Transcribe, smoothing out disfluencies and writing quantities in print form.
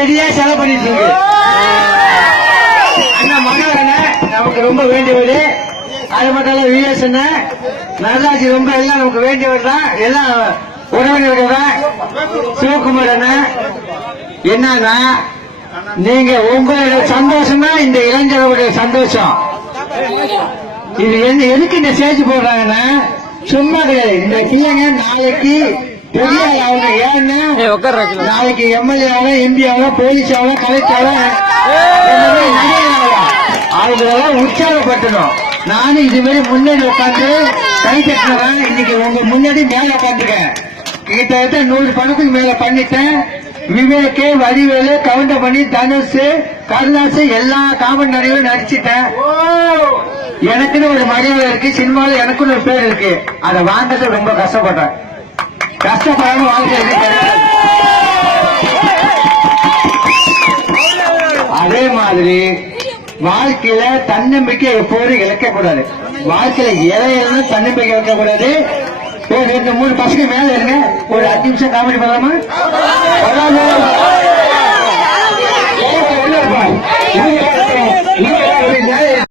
ரெடியா செலவு பண்ணிட்டு இருக்கு. அண்ணா மனோகரன் நமக்கு ரொம்ப வேண்டியவர். அது மட்டும் இல்ல விஎஸ் நடராஜ் ரொம்ப எல்லாம் நமக்கு வேண்டியவர் தான். எல்லாம் உறவினர்கள் தான். சிவகுமார் அண்ணன் என்னன்னா நீங்க உங்களுடைய சந்தோஷம் தான் இந்த இளைஞர்களுடைய சந்தோஷம். இது எதுக்கு இந்த ஸ்டேஜ் போடுறாங்கன்னா சும்மா கிடையாது. இந்த பிள்ளைங்க நாளைக்கு பெரிய அவங்க ஏன்னா நாளைக்கு எம்எல்ஏ ஆகலாம், எம்பி ஆகலாம், போலீஸ் ஆகலாம், கலெக்டர் ஆகலாம், அவங்களெல்லாம் உற்சாகப்பட்டணும். நானும் இது மாதிரி முன்னாடி உட்காந்து கை தட்டினதான் இன்னைக்கு உங்க முன்னாடி மேல உட்காந்துருக்கேன். கிட்டத்தட்ட 100 படத்துக்கு மேல பண்ணிட்டேன். விவேக்கு, வடிவேலு, கவுண்டர் பண்ணி, தனுஷ், கருணாசு எல்லா காமெடி நடிகரும் நடிச்சுட்டேன். எனக்குன்னு ஒரு மரியாதை இருக்கு. சினிமாவில் எனக்குன்னு ஒரு பேர் இருக்கு. அதை வாங்கறது ரொம்ப கஷ்டப்படுறேன். கஷ்டப்படாம வாழ்க்கை அதே மாதிரி வாழ்க்கையில தன்னம்பிக்கை எப்போதும் இழக்க கூடாது. வாழ்க்கையில இலையில தன்னம்பிக்கை இழக்க கூடாது. ஒரு 2-3 பசங்க மேல இருங்க. ஒரு 5 நிமிஷம் காமெடி பண்ணலாமா?